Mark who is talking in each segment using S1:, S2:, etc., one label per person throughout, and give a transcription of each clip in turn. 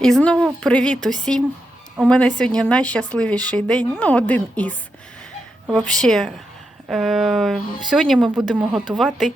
S1: І знову привіт усім. У мене сьогодні найщасливіший день, ну, один із. Взагалі, е, сьогодні ми будемо готувати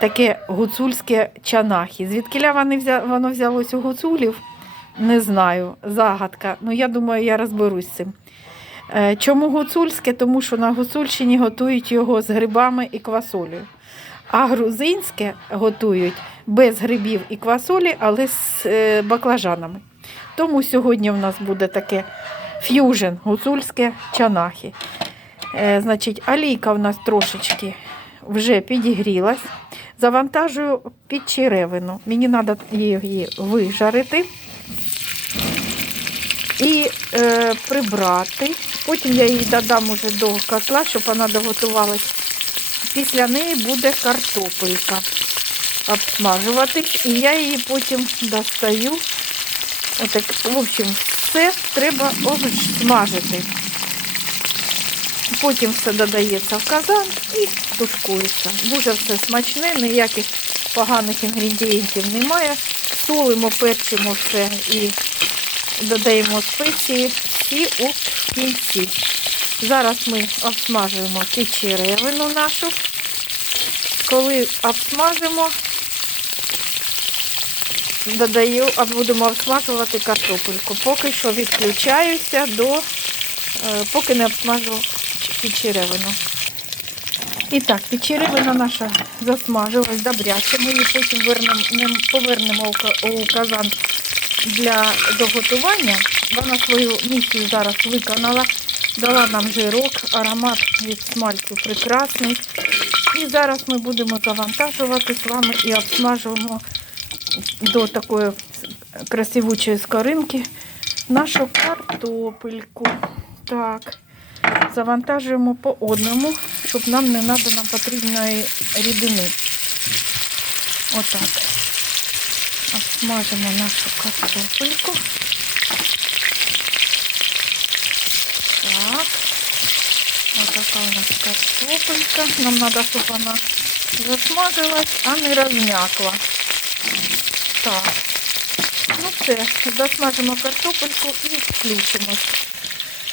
S1: таке гуцульське чанахі. Звідкиля воно взялось у гуцулів, не знаю. Загадка. Ну, я думаю, я розберусь з цим. Е, чому гуцульське? Тому що на Гуцульщині готують його з грибами і квасолею. А грузинське готують без грибів і квасолі, але з е, баклажанами. Тому сьогодні в нас буде таке ф'южн гуцульське чанахи. Е, значить, олійка в нас трошечки вже підігрілась. Завантажую під черевину. Мені треба її вижарити і е, прибрати. Потім я її додам уже до котла, щоб вона доготувалась. Після неї буде картопелька обсмажуватись, і я її потім достаю. Отак, в общем, все треба обсмажити. Потім все додається в казан і тушкується. Дуже все смачне, ніяких поганих інгредієнтів немає. Солимо, перчимо все і додаємо спеції всі у кінці. Зараз ми обсмажуємо печеревину нашу. Коли обсмажимо, додаю, а будемо обсмажувати картопельку. Поки що відключаюся до, е, поки не обсмажу печеревину. І так, печеревина наша засмажилась добряче. Ми її потім вернемо, повернемо у казан для доготування. Вона свою місію зараз виконала. Дала нам жирок, аромат від смальцю прекрасний. І зараз ми будемо завантажувати з вами і обсмажуємо до такої красивучої скоринки нашу картопельку. Так, завантажуємо по одному, щоб нам не треба нам потрібної рідини. Отак. Обсмажимо нашу картопельку. Так. Отака у нас картопелька. Нам треба, щоб вона засмажилась, а не розм'якла. Так. Ну все, досмажимо картопельку і включимось.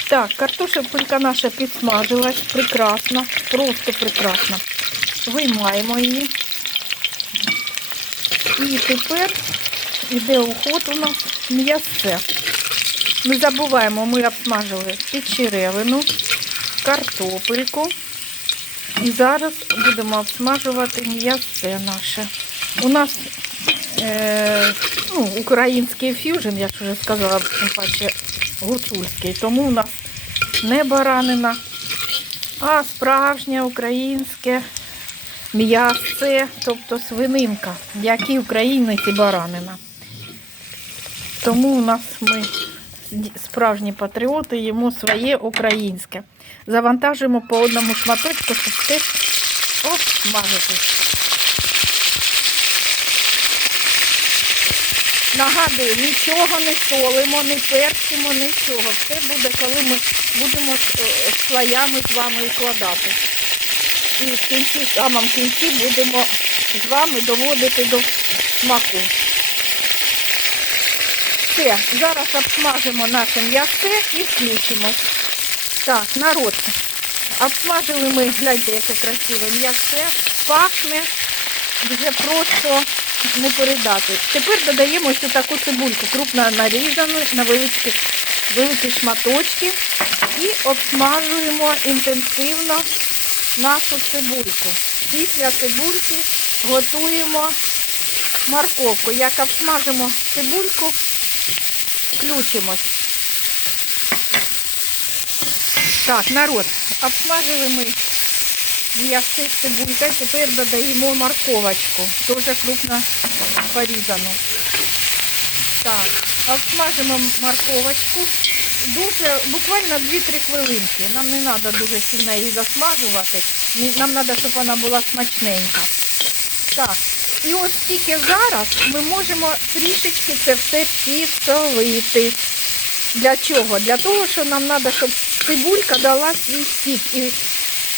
S1: Так, картопелька наша підсмажилась. Прекрасно, просто прекрасно. Виймаємо її. І тепер йде уход у нас м'ясце. Не забуваємо, ми обсмажили печеревину, картопельку. І зараз будемо обсмажувати м'ясце наше. У нас е, ну, український ф'южн, я ж вже сказала, тим паче гуцульський, тому у нас не баранина, а справжнє українське м'ясце, тобто свининка, як і українець і баранина. Тому у нас ми справжні патріоти, їмо своє українське. Завантажуємо по одному шматочку, щоб теж обсмажити. Нагадую, нічого не солимо, не перчимо, нічого. Все буде, коли ми будемо е, слоями з вами укладати. І в кінці, в самому кінці будемо з вами доводити до смаку. Все, зараз обсмажимо наше м'ясце і включимось. Так, народ. Обсмажили ми, гляньте, яке красиве м'ясце, пахне, вже просто не передати. Тепер додаємо ось таку цибульку, крупно нарізану на великі, великі шматочки і обсмажуємо інтенсивно нашу цибульку. Після цибульки готуємо морковку. Як обсмажимо цибульку, включимось. Так, народ, обсмажили ми м'ясо з тепер додаємо морковочку, дуже крупно порізану. Так, обсмажимо морковочку. Дуже, буквально 2-3 хвилинки. Нам не треба дуже сильно її засмажувати. Нам треба, щоб вона була смачненька. Так, і ось тільки зараз ми можемо трішечки це все підсолити. Для чого? Для того, що нам треба, щоб цибулька дала свій сік і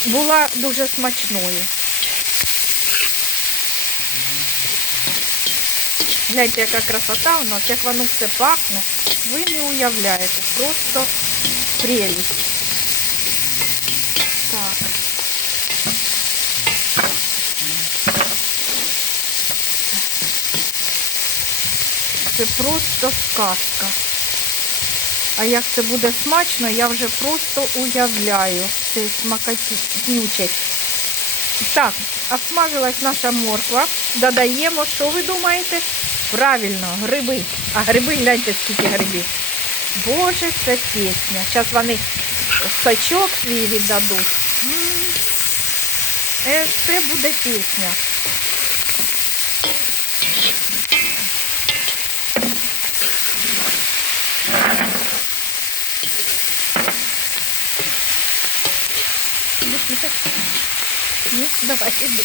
S1: була дуже смачною. Гляньте, яка красота у нас, як воно все пахне. Ви не уявляєте. Просто прелість. Так. Це просто сказка. А як це буде смачно, я вже просто уявляю. Це смакотючий. Так, обсмажилась наша морква. Додаємо, що ви думаєте? Правильно, гриби. А гриби, гляньте, скільки грибів. Боже, це пісня. Зараз вони сачок свій віддадуть. Е, Це буде пісня. Ні, давай, іди.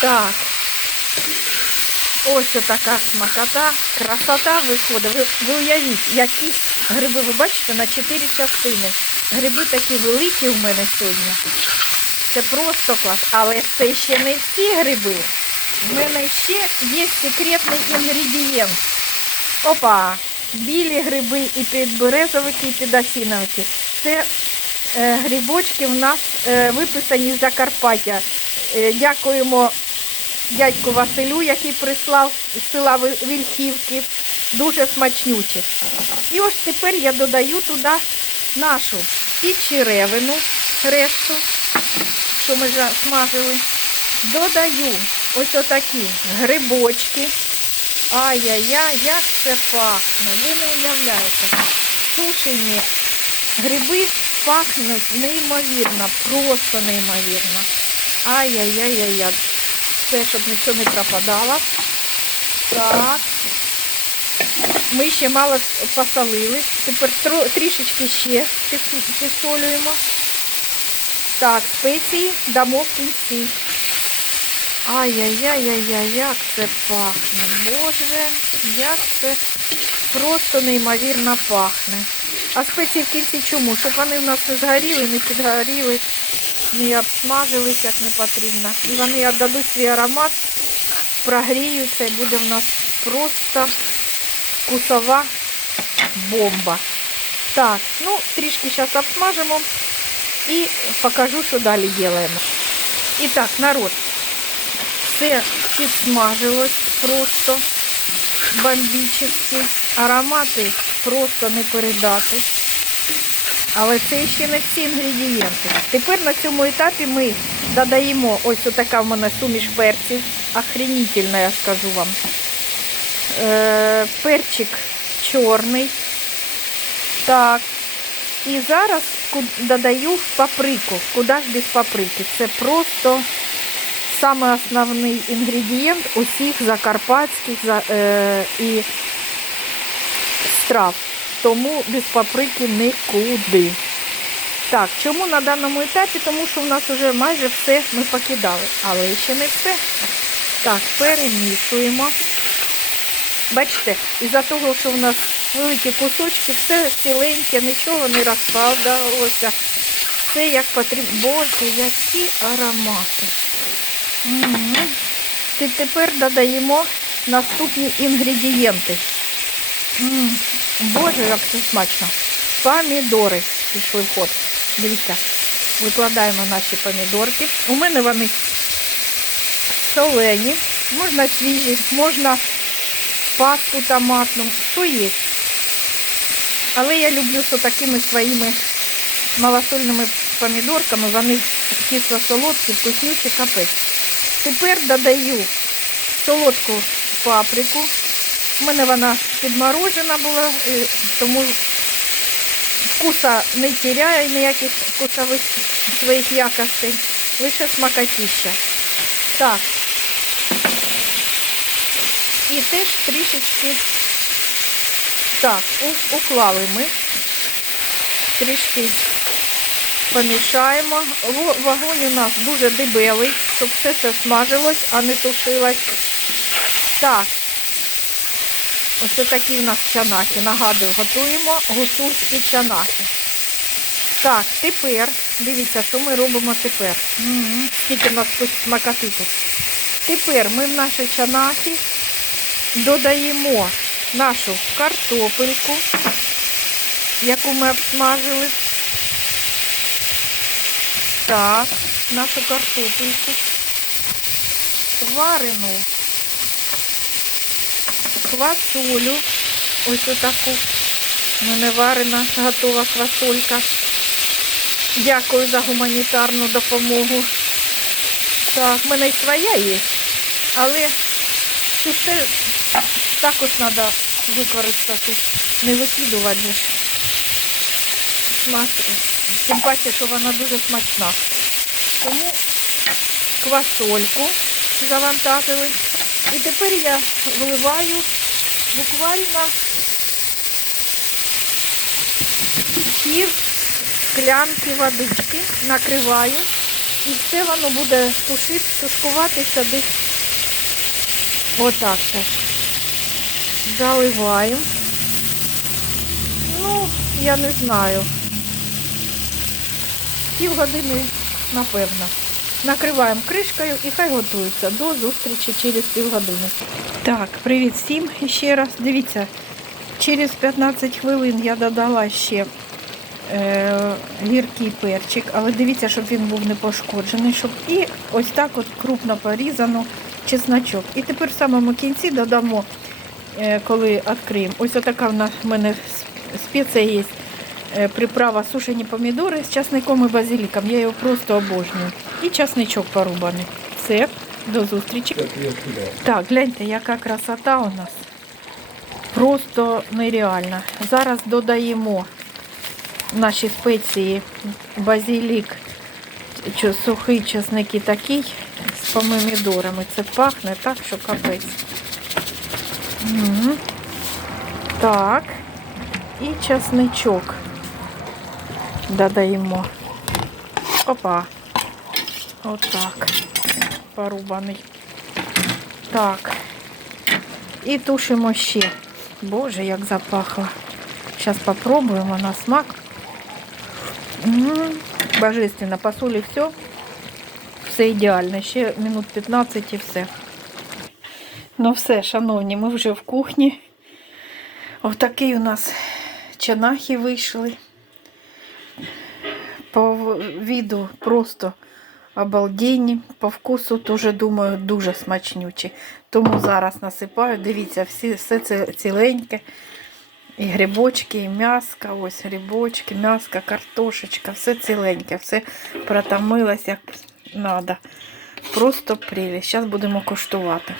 S1: Так. Ось така смакота, красота виходить. Ви, ви уявіть, які гриби, ви бачите, на чотири частини. Гриби такі великі у мене сьогодні. Це просто клас. Але це ще не всі гриби. У мене ще є секретний інгредієнт. Опа! Білі гриби і підберезовики, і підосиновики. Це грибочки в нас е, виписані з Закарпаття. Е, дякуємо дядьку Василю, який прислав з села Вільхівки. Дуже смачнючі. І ось тепер я додаю туди нашу і черевину, решту, що ми смажили. Додаю ось отакі грибочки. Ай-яй-яй, як це пахне. Ви не уявляєте. Сушені гриби пахнуть неймовірно, просто неймовірно. Ай-яй-яй-яй-яй. Все, щоб нічого не пропадало. Так. Ми ще мало посолили. Тепер трішечки ще підсолюємо. Так, спеції дамо в кінці. Ай-яй-яй-яй-яй, як це пахне. Боже, як це просто неймовірно пахне. А спеції в кінці чому? Щоб вони в нас не згоріли, не підгоріли, не обсмажились, як не потрібно. І вони віддадуть свій аромат, прогріються і буде в нас просто вкусова бомба. Так, ну трішки зараз обсмажимо і покажу, що далі робимо. І так, народ, все підсмажилось просто бомбічно. Аромати просто не передати. Але це ще не всі інгредієнти. Тепер на цьому етапі ми додаємо ось така в мене суміш перців. Охренительна, я скажу вам. Е, перчик чорний. Так. І зараз додаю паприку. Куди ж без паприки? Це просто саме основний інгредієнт усіх закарпатських за- і страв. Тому без паприки нікуди. Так, чому на даному етапі? Тому що в нас вже майже все ми покидали. Але ще не все. Так, перемішуємо. Бачите, із-за того, що в нас великі кусочки, все ціленьке, нічого не розпадалося. Все як потрібно. Боже, які аромати. Мгм. Ти тепер додаємо наступні інгредієнти. М, Боже, як це смачно. Помідори пішли в ход. Дивіться, викладаємо наші помідорки. У мене вони солені, можна свіжі, можна пасту томатну, що є. Але я люблю з такими своїми малосольними помідорками, вони кисло-солодкі, вкуснючі капець. Тепер додаю солодку паприку. У мене вона підморожена була, е, тому вкуса не теряє ніяких вкусових своїх якостей. Лише смакотіща. Так. І теж трішечки так, уклали ми. Трішки помішаємо. Во- Вогонь у нас дуже дебелий, щоб все це смажилось, а не тушилось. Так. Ось такі в нас чанахи. Нагадую, готуємо гуцульські чанахи. Так, тепер, дивіться, що ми робимо тепер. М, Скільки в нас смакоти тут. Тепер ми в наші чанахи додаємо нашу картопельку, яку ми обсмажили. Так, нашу картопельку. Варену квасолю. Ось отаку. У мене варена готова квасолька. Дякую за гуманітарну допомогу. Так, в мене й своя є, але все також треба використати, не викидувати. Смак, тим паче, що вона дуже смачна. Тому квасольку завантажили. І тепер я вливаю буквально пів склянки водички, накриваю. І все воно буде тушити, тушкуватися десь отак. ось. Заливаємо. Ну, я не знаю. Пів години, напевно. Накриваємо кришкою і хай готується. До зустрічі через півгодини. Так, привіт всім ще раз. Дивіться, через 15 хвилин я додала ще е, гіркий перчик, але дивіться, щоб він був не пошкоджений. Щоб... І ось так от крупно порізано чесночок. І тепер в самому кінці додамо, е, коли відкриємо. Ось отака в нас- в мене спеція є. Е, Приправа сушені помідори з часником і базиліком. Я його просто обожнюю. І часничок порубаний. Все, до зустрічі. Так, гляньте, яка красота у нас. Просто нереальна. Зараз додаємо наші спеції, базилік, сухий чесник і такий з помідорами. Це пахне так, що капець. Так. І чесничок додаємо. Опа. Отак. Порубаний. Так. І тушимо ще. Боже, як запахло. Зараз попробуємо на смак. Божественно. По солі все. Все ідеально. Ще минут 15 і все. Ну все, шановні, ми вже в кухні. Отакий у нас чанахи вийшли. По віду просто обалденні. По вкусу теж, думаю, дуже смачнючі. Тому зараз насипаю. Дивіться, всі, все це ціленьке. І грибочки, і м'яска, ось грибочки, м'яска, картошечка, все ціленьке, все протомилось як треба. Просто прелість. Зараз будемо коштувати.